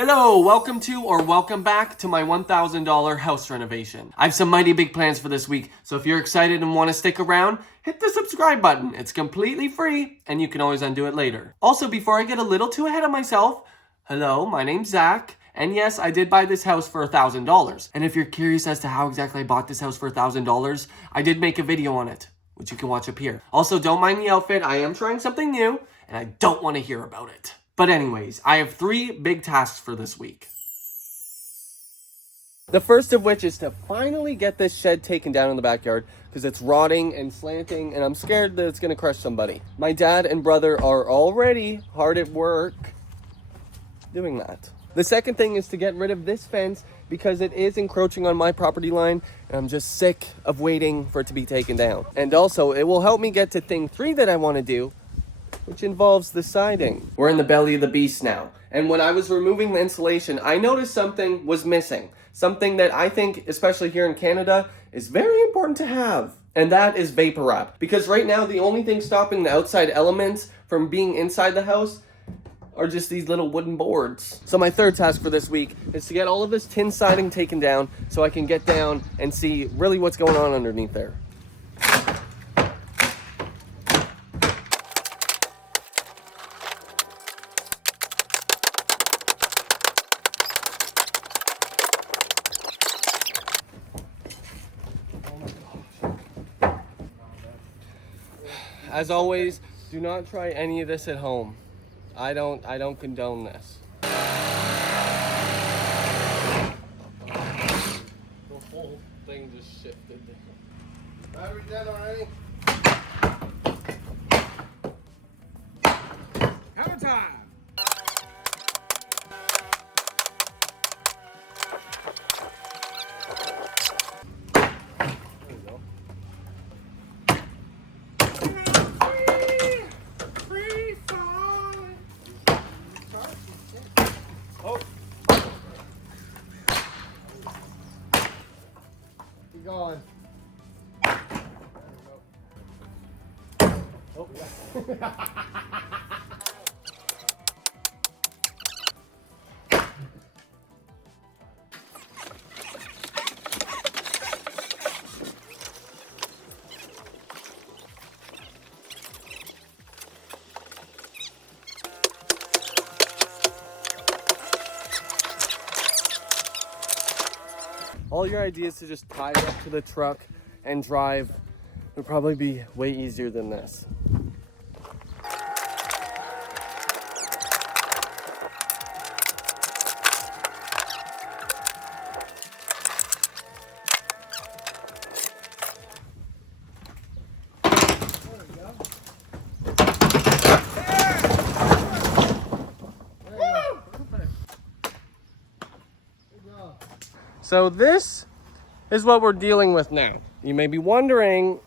Hello, welcome to or welcome back to my $1,000 house renovation. I have some mighty big plans for this week, so if you're excited and want to stick around, hit the subscribe button. It's completely free, and you can always undo it later. Also, before I get a little too ahead of myself, hello, my name's Zach, and yes, I did buy this house for $1,000. And if you're curious as to how exactly I bought this house for $1,000, I did make a video on it, which you can watch up here. Also, don't mind the outfit. I am trying something new, and I don't want to hear about it. But anyways, I have 3 big tasks for this week. The first of which is to finally get this shed taken down in the backyard because it's rotting and slanting and I'm scared that it's going to crush somebody. My dad and brother are already hard at work doing that. The second thing is to get rid of this fence because it is encroaching on my property line and I'm just sick of waiting for it to be taken down. And also, it will help me get to thing 3 that I want to do, which involves the siding. We're in the belly of the beast now. And when I was removing the insulation, I noticed something was missing. Something that I think, especially here in Canada, is very important to have. And that is vapor wrap. Because right now, the only thing stopping the outside elements from being inside the house are just these little wooden boards. So my third task for this week is to get all of this tin siding taken down so I can get down and see really what's going on underneath there. As always, do not try any of this at home. I don't condone this. The whole thing just shifted. Battery dead already? Hammer time! Going. Oh, yeah. All your ideas to just tie it up to the truck and drive would probably be way easier than this. So this is what we're dealing with now. You may be wondering,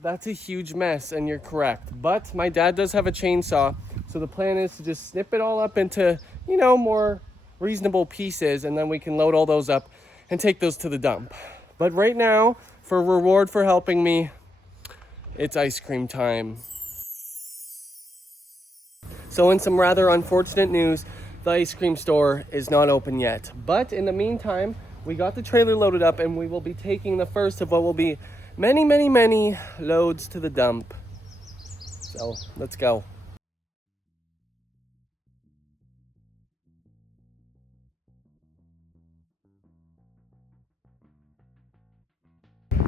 that's a huge mess, and you're correct. But my dad does have a chainsaw, so the plan is to just snip it all up into, more reasonable pieces, and then we can load all those up and take those to the dump. But right now, for reward for helping me, it's ice cream time. So in some rather unfortunate news, the ice cream store is not open yet. But in the meantime, we got the trailer loaded up and we will be taking the first of what will be many, many, many loads to the dump. So let's go.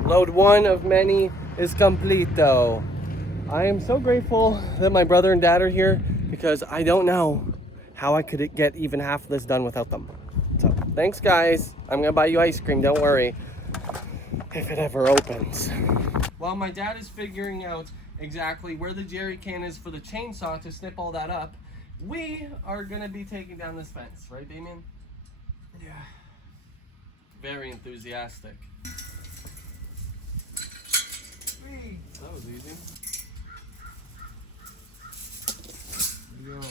Load 1 of many is completo. I am so grateful that my brother and dad are here because I don't know how I could get even half of this done without them. So thanks guys. I'm gonna buy you ice cream, don't worry, if it ever opens. While my dad is figuring out exactly where the jerry can is for the chainsaw to snip all that up, we are gonna be taking down this fence, right Damien? Yeah. Very enthusiastic. That was easy. There you go.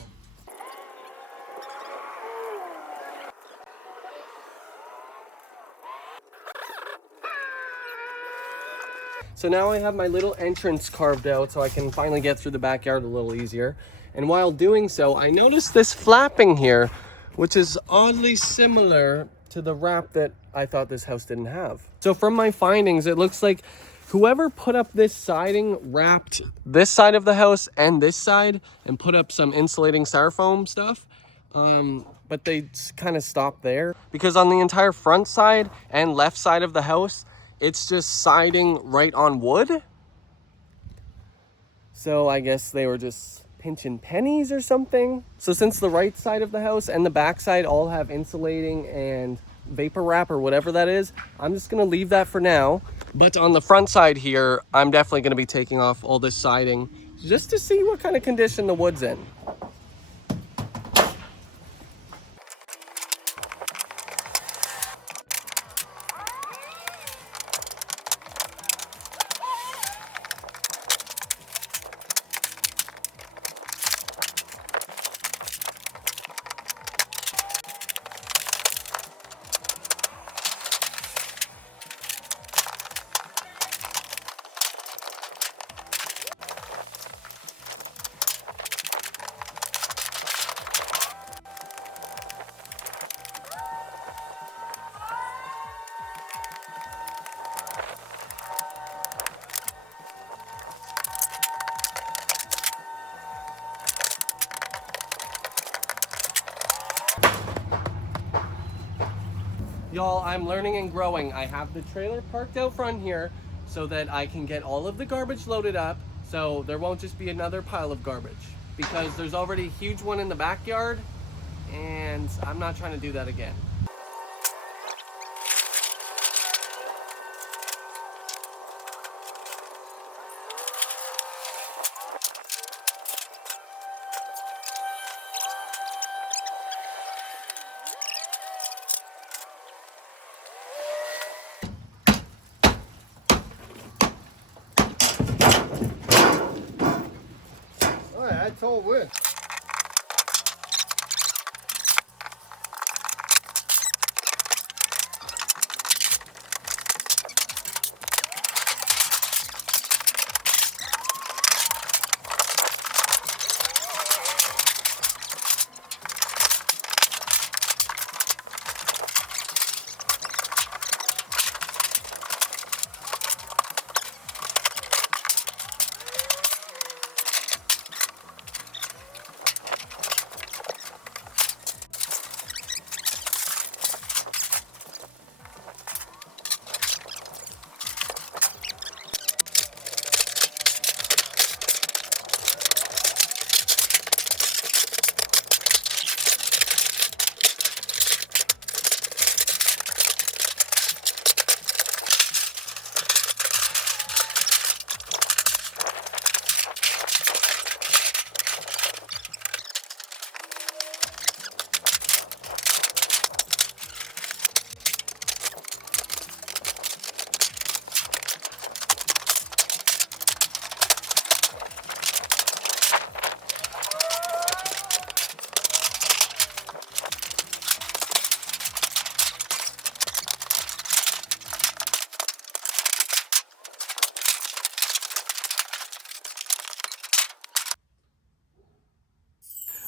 So now I have my little entrance carved out so I can finally get through the backyard a little easier. And while doing so, I noticed this flapping here which is oddly similar to the wrap that I thought this house didn't have. So from my findings, it looks like whoever put up this siding wrapped this side of the house and this side and put up some insulating styrofoam stuff. But they kind of stopped there because on the entire front side and left side of the house, it's just siding right on wood. So I guess they were just pinching pennies or something. So since the right side of the house and the back side all have insulating and vapor wrap or whatever that is, I'm just gonna leave that for now. But on the front side here, I'm definitely gonna be taking off all this siding just to see what kind of condition the wood's in. Y'all, I'm learning and growing. I have the trailer parked out front here so that I can get all of the garbage loaded up, so there won't just be another pile of garbage, because there's already a huge one in the backyard and I'm not trying to do that again. That's all wood.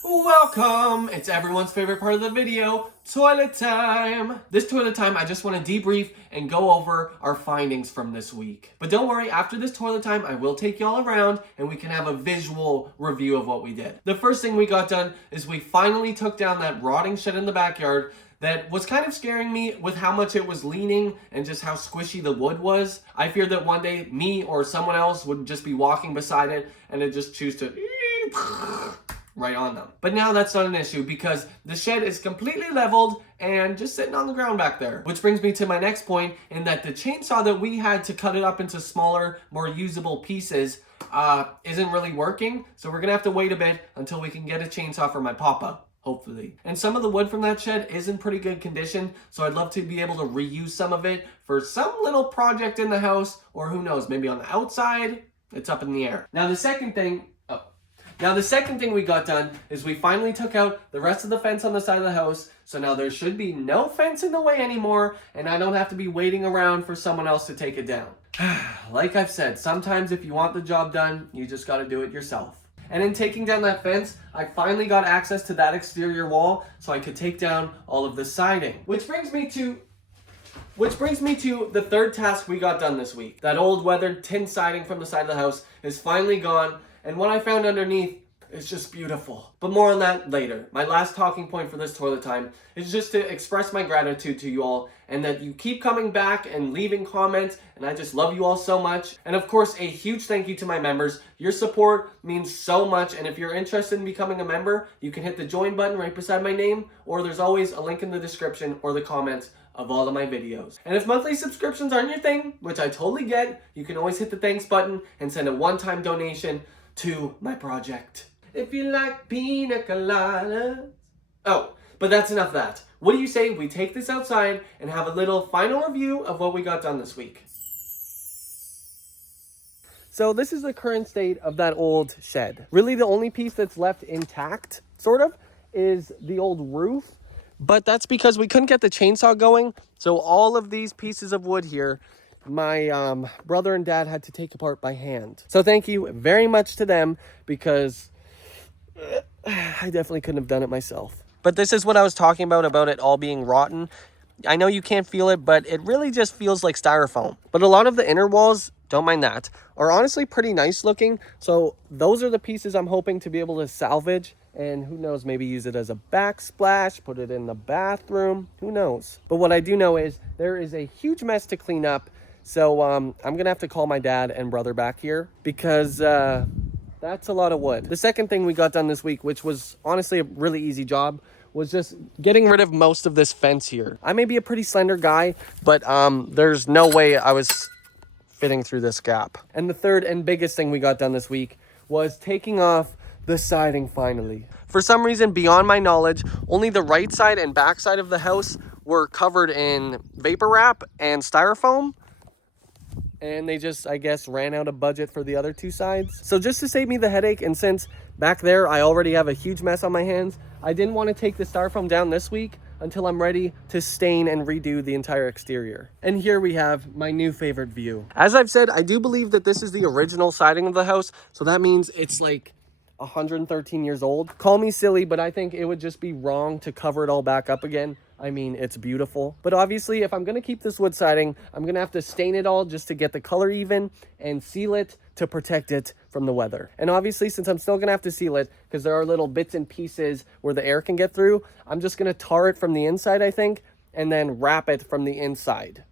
Welcome! It's everyone's favorite part of the video, toilet time! This toilet time, I just want to debrief and go over our findings from this week. But don't worry, after this toilet time, I will take y'all around and we can have a visual review of what we did. The first thing we got done is we finally took down that rotting shed in the backyard that was kind of scaring me with how much it was leaning and just how squishy the wood was. I feared that one day me or someone else would just be walking beside it and it'd just choose to right on them. But now that's not an issue because the shed is completely leveled and just sitting on the ground back there. Which brings me to my next point, in that the chainsaw that we had to cut it up into smaller, more usable pieces isn't really working. So we're gonna have to wait a bit until we can get a chainsaw for my papa, hopefully. And some of the wood from that shed is in pretty good condition, so I'd love to be able to reuse some of it for some little project in the house, or who knows, maybe on the outside. It's up in the air. Now the second thing we got done is we finally took out the rest of the fence on the side of the house. So now there should be no fence in the way anymore, and I don't have to be waiting around for someone else to take it down. Like I've said, sometimes if you want the job done, you just gotta do it yourself. And in taking down that fence, I finally got access to that exterior wall so I could take down all of the siding. Which brings me to the third task we got done this week. That old weathered tin siding from the side of the house is finally gone, and what I found underneath is just beautiful. But more on that later. My last talking point for this toilet time is just to express my gratitude to you all, and that you keep coming back and leaving comments, and I just love you all so much. And of course, a huge thank you to my members. Your support means so much, and if you're interested in becoming a member, you can hit the join button right beside my name, or there's always a link in the description or the comments of all of my videos. And if monthly subscriptions aren't your thing, which I totally get, you can always hit the thanks button and send a one-time donation to my project. If you like pina coladas. Oh, but that's enough of that. What do you say we take this outside and have a little final review of what we got done this week? So this is the current state of that old shed. Really the only piece that's left intact, sort of, is the old roof. But that's because we couldn't get the chainsaw going. So all of these pieces of wood here, my brother and dad had to take apart by hand. So thank you very much to them, because I definitely couldn't have done it myself. But this is what I was talking about it all being rotten. I know you can't feel it, but it really just feels like styrofoam. But a lot of the inner walls, don't mind that, are honestly pretty nice looking. So those are the pieces I'm hoping to be able to salvage. And who knows, maybe use it as a backsplash, put it in the bathroom, who knows. But what I do know is there is a huge mess to clean up. So I'm gonna have to call my dad and brother back here, because that's a lot of wood. The second thing we got done this week, which was honestly a really easy job, was just getting rid of most of this fence here. I may be a pretty slender guy, but there's no way I was fitting through this gap. And the third and biggest thing we got done this week was taking off the siding finally. For some reason, beyond my knowledge, only the right side and back side of the house were covered in vapor wrap and styrofoam. And they just, I guess, ran out of budget for the other two sides. So just to save me the headache, and since back there I already have a huge mess on my hands, I didn't want to take the styrofoam down this week until I'm ready to stain and redo the entire exterior. And here we have my new favorite view. As I've said, I do believe that this is the original siding of the house, so that means it's like 113 years old. Call me silly, but I think it would just be wrong to cover it all back up again. I mean, it's beautiful. But obviously, if I'm gonna keep this wood siding, I'm gonna have to stain it all just to get the color even, and seal it to protect it from the weather. And obviously, since I'm still gonna have to seal it, because there are little bits and pieces where the air can get through, I'm just gonna tar it from the inside, I think, and then wrap it from the inside,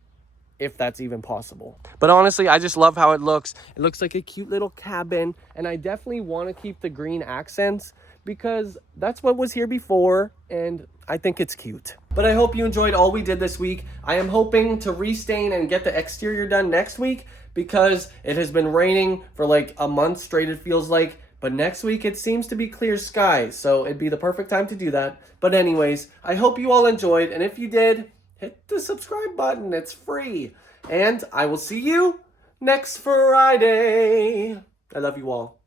if that's even possible. But honestly, I just love how it looks. It looks like a cute little cabin, and I definitely want to keep the green accents because that's what was here before, and I think it's cute. But I hope you enjoyed all we did this week. I am hoping to restain and get the exterior done next week, because it has been raining for like a month straight, it feels like. But next week it seems to be clear skies, so it'd be the perfect time to do that. But anyways, I hope you all enjoyed, and if you did, hit the subscribe button, it's free. And I will see you next Friday. I love you all.